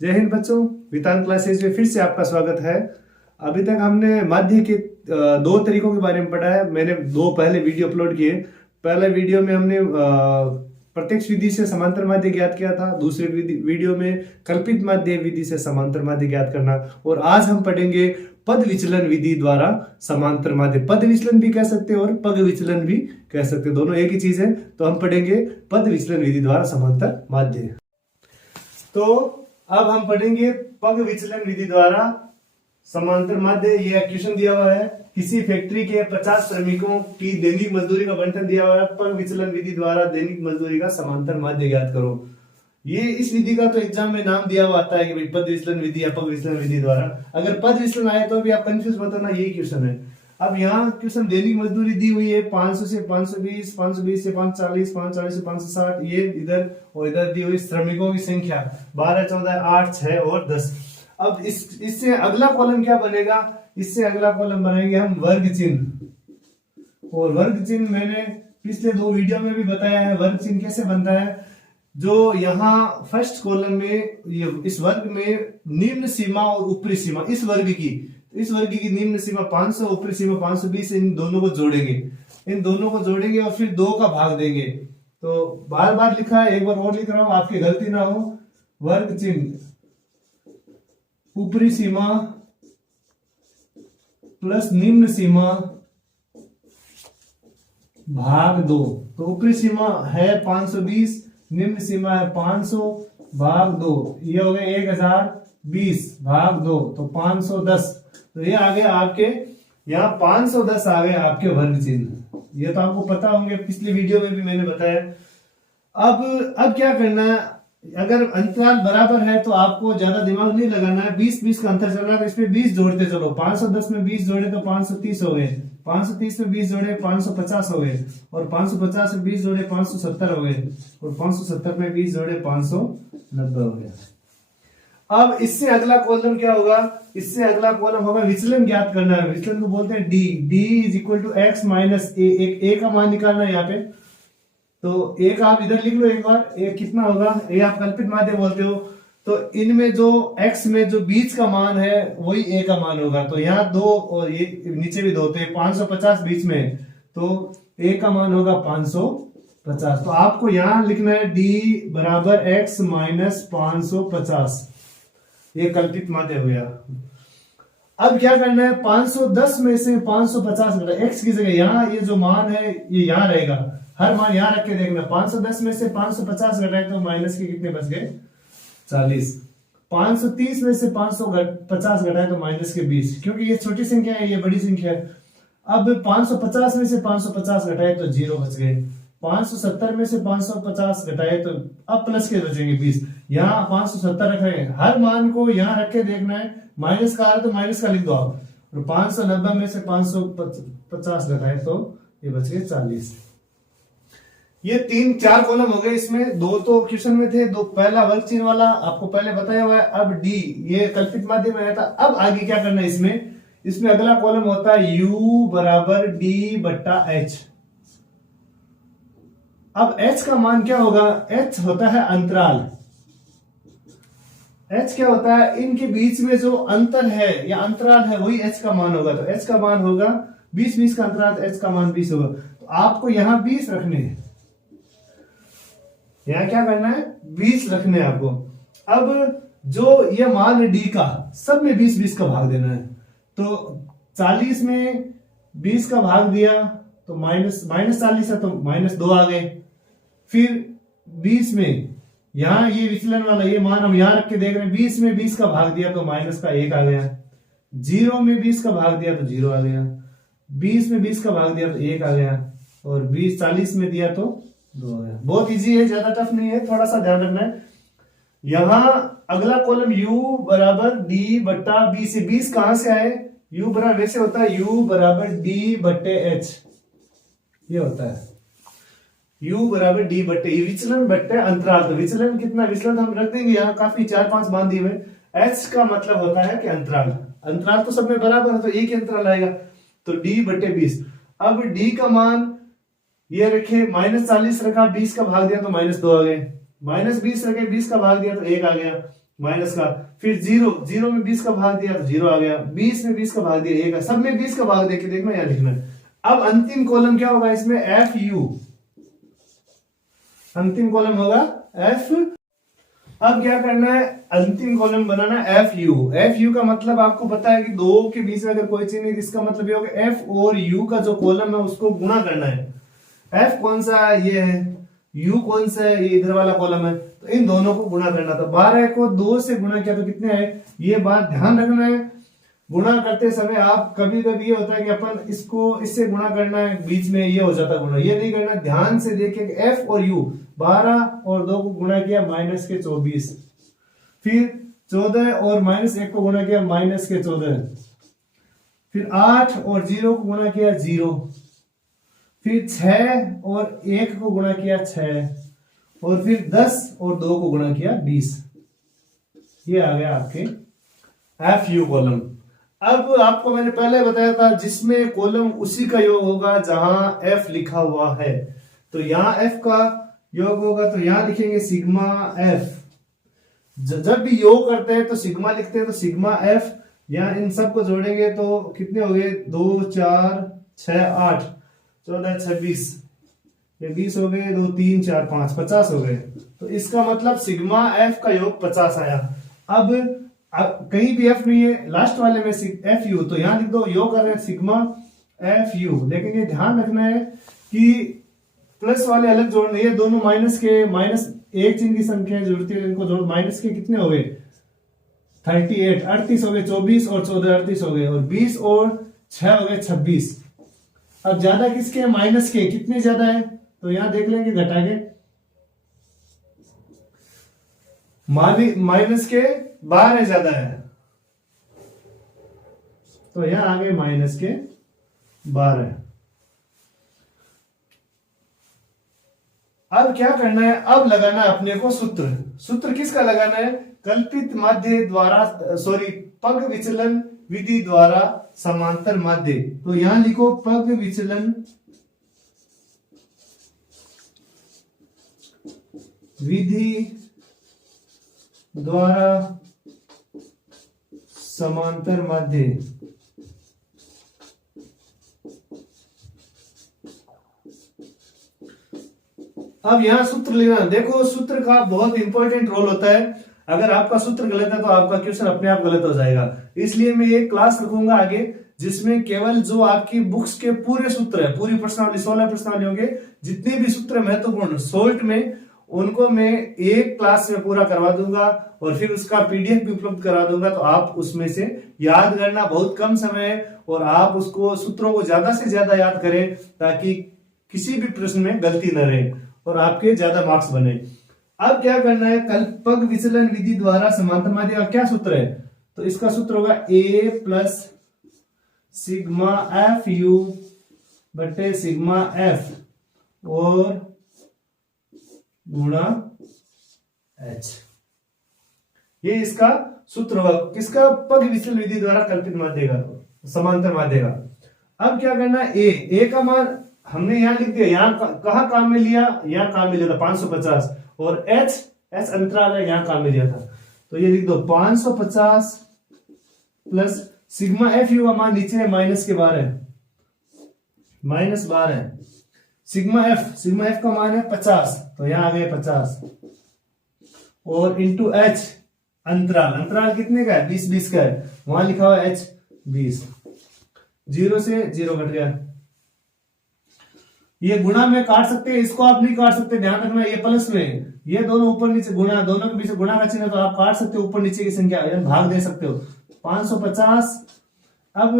जय हिंद बच्चों, वेदांत क्लासेज में फिर से आपका स्वागत है। अभी तक हमने माध्य के दो तरीकों के बारे में पढ़ा है। मैंने दो पहले वीडियो अपलोड किए। पहले वीडियो में हमने प्रत्यक्ष विधि से समांतर माध्य ज्ञात किया था। दूसरे वीडियो में कल्पित माध्य विधि से समांतर माध्य ज्ञात करना। और आज हम पढ़ेंगे पद विचलन विधि द्वारा समांतर माध्य। पद विचलन भी कह सकते हैं और पग विचलन भी कह सकते हैं, दोनों एक ही चीज है। तो हम पढ़ेंगे पद विचलन विधि द्वारा समांतर माध्य। तो अब हम पढ़ेंगे पग विचलन विधि द्वारा समांतर माध्य। ये क्वेश्चन दिया हुआ है, किसी फैक्ट्री के 50 श्रमिकों की दैनिक मजदूरी का बंटन दिया हुआ है। पग विचलन विधि द्वारा दैनिक मजदूरी का समांतर माध्य ज्ञात करो। ये इस विधि का तो एग्जाम में नाम दिया हुआ आता है कि भाई पद विचलन विधि या पग विचलन विधि द्वारा। अगर पद विचलन आए तो भी आप कंफ्यूज मत होना, यही क्वेश्चन है। अब यहाँ क्वेश्चन दैनिक मजदूरी दी हुई है 500 से 520, 520 से 540, 540 से 560, ये इधर और इधर दी हुई श्रमिकों की संख्या 12, 14, 8, 6 और 10। अब इससे अगला कॉलम क्या बनेगा? इससे अगला कॉलम बनाएंगे हम वर्ग चिन्ह। और वर्ग चिन्ह मैंने पिछले दो वीडियो में भी बताया है। वर्ग चिन्ह कैसे बनता है? जो यहाँ फर्स्ट कॉलम में इस वर्ग में निम्न सीमा और ऊपरी सीमा, इस वर्ग की निम्न सीमा 500, ऊपरी सीमा 520, इन दोनों को जोड़ेंगे और फिर 2 का भाग देंगे। तो बार बार लिखा है, एक बार और लिख रहा हूं, आपकी गलती ना हो। वर्ग चिन्ह ऊपरी सीमा प्लस निम्न सीमा भाग 2। तो ऊपरी सीमा है 520, निम्न सीमा है 500 भाग 2, ये हो गया 1020 भाग 2, तो 510। तो ये आ गया आपके, यहाँ 510 आ गए आपके वर्ग चिन्ह। ये तो आपको पता होंगे, पिछली वीडियो में भी मैंने बताया। अब क्या करना है? अगर अंतराल बराबर है तो आपको ज्यादा दिमाग नहीं लगाना है। 20-20 का अंतर चल रहा है तो इसमें 20 जोड़ते चलो। 510 में 20 जोड़े तो 530 हो गए, 530 में 20 जोड़े 550 हो गए, और 550 में 20 जोड़े 570 हो गए, और 570 में 20 जोड़े 590 हो गया। अब इससे अगला कॉलम क्या होगा? इससे अगला कॉलम होगा विचलन ज्ञात करना है। विचलन को बोलते हैं D. D is equal to X minus A. A का मान निकालना है यहाँ पे। तो ए का आप इधर लिख लो एक बार। ए कितना होगा? ए आप कल्पित माध्य बोलते हो। तो इनमें जो एक्स में जो बीच का मान है वही ए का मान होगा। तो यहाँ 2 और ये नीचे भी 2, तो 550 बीच में, तो ए का मान होगा 550। तो आपको यहां लिखना है डी बराबर एक्स माइनस 550। ये कल्पित माध्य हो गया। अब क्या करना है? 510 में से 550 घटा, एक्स की जगह यहाँ ये जो मान है ये यहाँ रहेगा। हर मान यहाँ रख के देखना। 510 में से 550 घटाए तो माइनस के कितने बच गए? 40। 530 में से 550 घटाए तो माइनस के 20, क्योंकि ये छोटी संख्या है, ये बड़ी संख्या है। अब 550 में से 550 घटाए तो 0 बच गए। 570 में से 550 घटाए तो अब प्लस के बचेंगे 20। यहाँ 570 रख रहे हैं, हर मान को यहाँ रख के देखना है। माइनस का आ रहा है तो माइनस का लिख दो आप। और 590 में से 550 घटाए तो ये बच गए 40। ये 3-4 कॉलम हो गए। इसमें 2 तो क्वेश्चन में थे, 2 पहला वर्ग चिन्ह वाला आपको पहले बताया हुआ है। अब डी ये कल्पित माध्य में आया था। अब आगे क्या करना है? इसमें अगला कॉलम होता है u बराबर d बट्टा h। अब h का मान क्या होगा? h होता है अंतराल। h क्या होता है? इनके बीच में जो अंतर है या अंतराल है वही h का मान होगा। तो h का मान होगा 20 का अंतराल, तो h का मान 20 होगा। तो आपको यहाँ 20 रखने हैं। यहाँ क्या करना है? 20 रखने हैं आपको। अब जो ये मान है डी का, सब में 20-20 का भाग देना है। तो 40 में 20 का भाग दिया तो माइनस 40 है तो -2 आ गए। फिर 20 में यहाँ ये विचलन वाला ये मान हम यहाँ रख के देख रहे हैं। 20 में 20 का भाग दिया तो माइनस का 1 आ गया। 0 में 20 का भाग दिया तो 0 आ गया। 20 में 20 का भाग दिया तो 1 आ गया। और 40 में दिया तो 2 आ गया। बहुत इजी है, ज्यादा टफ नहीं है, थोड़ा सा ध्यान रखना है। यहाँ अगला कॉलम u बराबर d बट्टा b से 20 कहां से आए? u बराबर वैसे होता है u बराबर d बट्टे h, ये होता है u बराबर d बट्टे विचलन बट्टे अंतराल। तो विचलन कितना? विचलन हम रख देंगे यहाँ, काफी 4-5 मान दिए हुए। h का मतलब होता है कि अंतराल। अंतराल तो सब में बराबर है तो एक ही अंतराल आएगा। तो d बट्टे 20। अब d का मान ये रखे, -40 रखा, 20 का भाग दिया तो -2 आ गए। -20 रखे, 20 का भाग दिया तो 1 आ गया। माइनस का, फिर जीरो, जीरो में 20 का भाग दिया तो जीरो आ गया, 20 में 20 का भाग दिया 1, सब में 20 का भाग देके देखना यहाँ लिखना है। अब अंतिम कॉलम क्या होगा इसमें, एफ यू, अंतिम कॉलम होगा एफ। अब क्या करना है, अंतिम column banana F you. F you का मतलब आपको पता है कि दो के बीच में अगर कोई चीज नहीं, इसका मतलब ये होगा एफ और यू का जो कॉलम है उसको गुणा करना है। एफ कौन सा है, ये है, यू कौन सा है, ये इधर वाला कॉलम है, तो इन दोनों को गुणा करना। तो 12 को 2 से गुणा किया तो कितने आए, ये बात ध्यान रखना है। गुणा करते समय आप कभी कभी ये होता है कि अपन इसको इससे गुणा करना है, बीच में ये हो जाता है गुणा, ये नहीं करना। ध्यान से देखिए कि एफ और यू, 12 और 2 को गुणा किया माइनस के 24, फिर 14 और माइनस 1 को गुणा किया माइनस के 14, फिर 8 और 0 को गुणा किया 0, फिर 6 और 1 को गुणा किया 6, और फिर 10 और 2 को गुणा किया 20। ये आ गया आपके एफ यू कॉलम। अब आपको मैंने पहले बताया था जिसमें कॉलम उसी का योग होगा जहां एफ लिखा हुआ है, तो यहां एफ का योग होगा, तो यहां लिखेंगे सिग्मा एफ। जब भी योग करते हैं तो सिग्मा लिखते हैं, तो सिग्मा एफ, यहां इन सब को जोड़ेंगे तो कितने हो गए, 2 4 6 8 14 26, ये 20 हो गए, 2 3 4 5 50 हो गए। तो इसका मतलब सिग्मा एफ का योग 50 आया। अब कहीं भी एफ नहीं है, लास्ट वाले में एफ यू, तो यहां लिख दो, योग कर रहे हैं सिग्मा एफ यू। लेकिन ये ध्यान रखना है कि प्लस वाले अलग जोड़ने, ये दोनों माइनस के, माइनस एक चिन्ह की संख्या जुड़ती है, इनको जोड़, माइनस के कितने हो गए 38, 38 हो गए, 24 और 14 38 हो गए, और 20 और 6 हो गए 26। अब ज्यादा किसके, माइनस के, कितने ज्यादा है, तो यहां देख लेंगे घटा के, माइनस के 12 ज्यादा है, तो यहां आ गए माइनस के 12। अब क्या करना है, अब लगाना है अपने को सूत्र। सूत्र किसका लगाना है, कल्पित माध्य द्वारा, सॉरी, पग विचलन विधि द्वारा समांतर माध्य। तो यहां लिखो पग विचलन विधि द्वारा समांतर माध्य। अब यहां सूत्र लेना, देखो सूत्र का बहुत इंपॉर्टेंट रोल होता है। अगर आपका सूत्र गलत है तो आपका क्वेश्चन अपने आप गलत हो जाएगा। इसलिए मैं एक क्लास रखूंगा आगे जिसमें केवल जो आपकी बुक्स के पूरे सूत्र है, पूरी प्रश्नावली 16 प्रश्नावली होंगे, जितने भी सूत्र महत्वपूर्ण सोल्ट में, उनको मैं एक क्लास में पूरा करवा दूंगा और फिर उसका पीडीएफ भी उपलब्ध करा दूंगा। तो आप उसमें से याद करना, बहुत कम समय है, और आप उसको सूत्रों को ज्यादा से ज्यादा याद करें ताकि किसी भी प्रश्न में गलती न रहे और आपके ज्यादा मार्क्स बने। अब क्या करना है, कल्पक विचलन विधि द्वारा समांतर माध्य का क्या सूत्र है, तो इसका सूत्र होगा a plus sigma F you बटे सिग्मा एफ और गुणा h। ये इसका सूत्र होगा किसका, पग विचलन विधि द्वारा कल्पित माध्य का, समांतर माध्य का। अब क्या करना है, a का मान हमने यहां लिख दिया, यहां कहा काम में लिया, यहां काम में लिया था 550, और h अंतराल है, यहां काम में लिया था, तो ये लिख दो 550 प्लस सिग्मा एफ यू का मान नीचे है माइनस के 12, माइनस 12, सिग्मा एफ का मान है 50, तो यहां आ गए 50, और इंटू h अंतराल कितने का है, 20 का है, वहां लिखा हुआ h 20, 0 से 0 कट गया। ये गुणा में काट सकते हैं, इसको आप नहीं काट सकते, ध्यान रखना, ये प्लस में, ये दोनों ऊपर नीचे गुणा, दोनों के बीच गुणा का चिन्ह, तो आप काट सकते हो ऊपर नीचे की संख्या, भाग दे सकते हो। 550, अब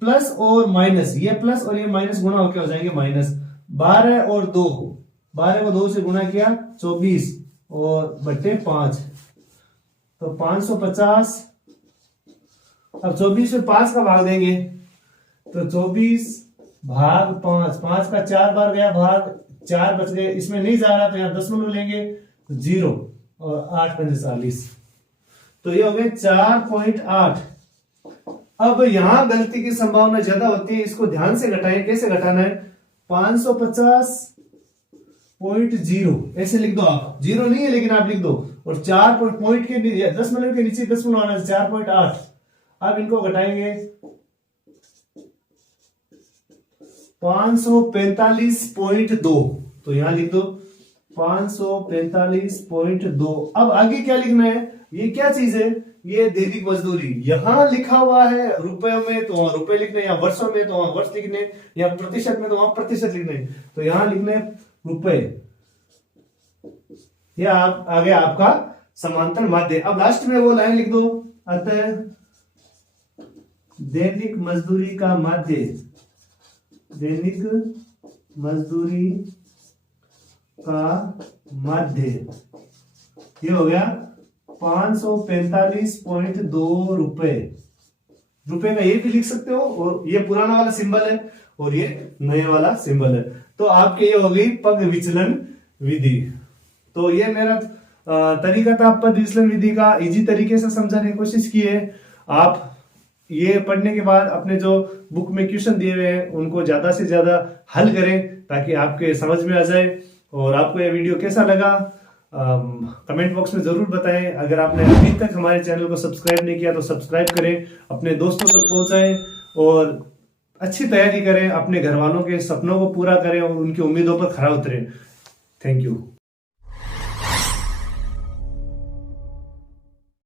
प्लस और माइनस, ये प्लस और ये माइनस गुणा होकर हो जाएंगे माइनस, 12 और 2, 12 को 2 से गुणा किया 24 और बटे 5, तो 550, अब 24 में 5 का भाग देंगे, तो 24 भाग 5, 5 का 4 बार गया भाग, 4 बच गए, इसमें नहीं जा रहा तो यहाँ दशमलव लेंगे, तो 0 और 8 पंजे 40, तो ये हो गए 4.8। अब यहां गलती की संभावना ज्यादा होती है, इसको ध्यान से घटाएं, कैसे घटाना है, 550.0 ऐसे लिख दो आप, 0 नहीं है लेकिन आप लिख दो, और 4 पॉइंट के 10 के नीचे 10 आना 4.8। अब इनको घटाएंगे 545.2, तो यहां लिख दो 545.2। अब आगे क्या लिखना है, ये क्या चीज है, ये दैनिक मजदूरी। यहां लिखा हुआ है रुपए में तो वहां रुपए लिखने, या वर्षों में तो वहां वर्ष लिखने, या प्रतिशत में तो वहां प्रतिशत लिखने। तो यहां लिखने रुपए। यह आ गया आपका समांतर माध्य। अब लास्ट में वो लाइन लिख दो, अतः दैनिक मजदूरी का माध्य, दैनिक मजदूरी का माध्य ये हो गया 545.2 रुपए। रुपए का ये भी लिख सकते हो, और ये पुराना वाला सिंबल है और ये नए वाला सिंबल है। तो आपके ये हो गई पग विचलन विधि। तो ये मेरा तरीका था पद विचलन विधि का, इजी तरीके से समझाने की कोशिश की है। आप ये पढ़ने के बाद अपने जो बुक में क्वेश्चन दिए हुए हैं उनको ज्यादा से ज्यादा हल करें, ताकि आपके समझ में आ जाए। और आपको ये वीडियो कैसा लगा कमेंट बॉक्स में जरूर बताएं। अगर आपने अभी तक हमारे चैनल को सब्सक्राइब नहीं किया तो सब्सक्राइब करें, अपने दोस्तों तक पहुंचाएं और अच्छी तैयारी करें, अपने घर वालों के सपनों को पूरा करें और उनकी उम्मीदों पर खरा उतरें। Thank you.